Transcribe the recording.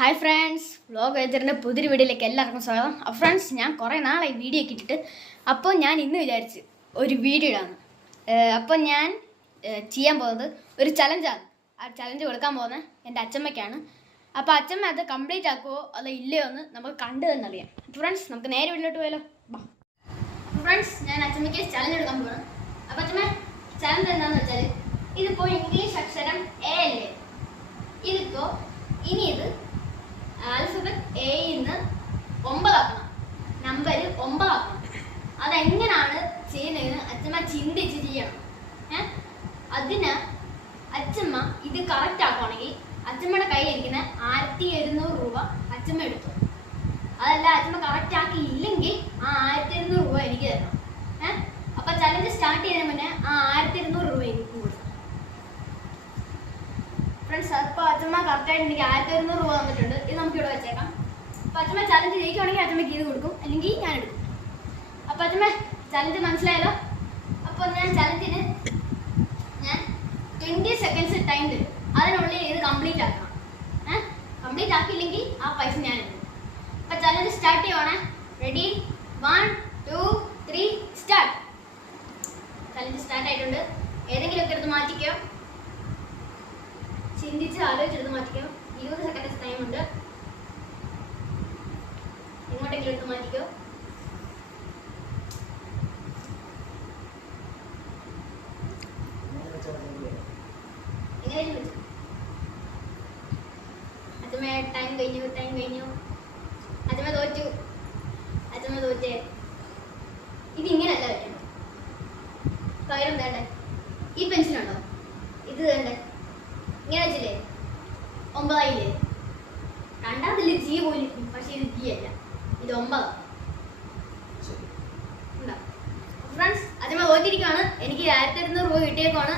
Hi friends, vlog എഴുതറിൻ്റെ പുതിയൊരു വീഡിയോയിലേക്ക് എല്ലാവർക്കും സ്വാഗതം. ഫ്രണ്ട്സ്, ഞാൻ കുറേ നാളായി വീഡിയോ ഒക്കെ ഇട്ടിട്ട് അപ്പോൾ ഞാൻ ഇന്ന് വിചാരിച്ച് ഒരു വീഡിയോ ഇടാണ്. അപ്പോൾ ഞാൻ ചെയ്യാൻ പോകുന്നത് ഒരു ചലഞ്ചാണ്. ആ ചലഞ്ച് കൊടുക്കാൻ പോകുന്നത് എൻ്റെ അച്ചമ്മയ്ക്കാണ്. അപ്പോൾ അച്ചമ്മ അത് കംപ്ലീറ്റ് ആക്കുമോ അതോ ഇല്ലയോ എന്ന് നമുക്ക് കണ്ടു തന്നറിയാം. അപ്പോൾ ഫ്രണ്ട്സ്, നമുക്ക് നേരെ വീട്ടിലോട്ട് പോയാലോ. അപ്പോൾ ഫ്രണ്ട്സ്, ഞാൻ അച്ചമ്മയ്ക്ക് ചലഞ്ച് എടുക്കാൻ പോകണം. അപ്പോൾ അച്ചമ്മ ചലഞ്ച് എന്താണെന്ന് വെച്ചാൽ, ഇതിപ്പോൾ ഇംഗ്ലീഷ് അക്ഷരം എ അല്ലേ, ഇതിപ്പോൾ ഇനി ഇത് ആൽഫബറ്റ് എന്ന് 9 ആക്കണം, നമ്പർ 9 ആക്കണം. അതെങ്ങനെയാണ് ചെയ്യുന്നതെന്ന് അച്ഛമ്മ ചിന്തിച്ച് ചെയ്യണം. അതിന് അച്ഛമ്മ ഇത് കറക്റ്റ് ആക്കുകയാണെങ്കിൽ അച്ഛമ്മയുടെ കയ്യിലിരിക്കുന്ന 1700 രൂപ അച്ഛമ്മ എടുത്തു. അതല്ല അച്ഛമ്മ കറക്റ്റ് ആക്കിയില്ലെങ്കിൽ ആ 1700 രൂപ എനിക്ക് തരണം. അപ്പം ചലഞ്ച് സ്റ്റാർട്ട് ചെയ്യുന്നതിന് മുന്നേ ആ 1700 രൂപ എനിക്ക് കൊടുക്കും. ഫ്രണ്ട്സ്, അപ്പോൾ അച്ഛമ്മ കറക്റ്റായിട്ട് എനിക്ക് 1700 രൂപ തന്നിട്ടുണ്ട്. ഇത് നമുക്ക് ഇവിടെ വെച്ചേക്കാം. അപ്പോൾ അച്ഛമ്മ ചലഞ്ച് ജയിക്കുവാണെങ്കിൽ അച്ഛമ്മയ്ക്ക് ഇത് കൊടുക്കും, അല്ലെങ്കിൽ ഞാൻ എടുക്കും. അപ്പോൾ അച്ഛമ്മ ചലഞ്ച് മനസ്സിലായല്ലോ. അപ്പോൾ ഞാൻ ചലഞ്ചിന് 20 സെക്കൻഡ്സ് ടൈം തരും. അതിനുള്ളിൽ ഇത് കംപ്ലീറ്റ് ആക്കണം. കംപ്ലീറ്റ് ആക്കിയില്ലെങ്കിൽ ആ പൈസ ഞാൻ എടുക്കും. അപ്പോൾ ചലഞ്ച് സ്റ്റാർട്ട് ചെയ്യുവാണേ. Ready, 1 2 3 start. ചലഞ്ച് സ്റ്റാർട്ട് ആയിട്ടുണ്ട്. ഏതെങ്കിലുമൊക്കെ എടുത്ത് മാറ്റിക്കോ, ചിന്തിച്ച് ആലോചിച്ചെടുത്ത് മാറ്റിക്കോ. 20 സെക്കൻഡ് ടൈം ഉണ്ട്. എങ്ങോട്ടെങ്കിലും എടുത്ത് മാറ്റിക്കോ. എങ്ങനെയും വെച്ചു. അച്ഛമ്മ ടൈം കഴിഞ്ഞു. അച്ഛമ്മ തോറ്റേ. ഇതിങ്ങനെയല്ല വെക്കണം. പകരം വേണ്ടേ ഈ പെൻസിലുണ്ടോ, ഇത് വേണ്ടേ, ഇങ്ങനെ വെച്ചില്ലേ 9 ആയില്ലേ. രണ്ടാമതില്ലേ ജി പോലും, പക്ഷെ ഇത് ജി അല്ല, ഇത് 9. ഫ്രണ്ട്സ്, അച്ഛമ്മ തോറ്റിരിക്കുകയാണ്. എനിക്ക് 1700 രൂപ കിട്ടിയേക്കാണ്.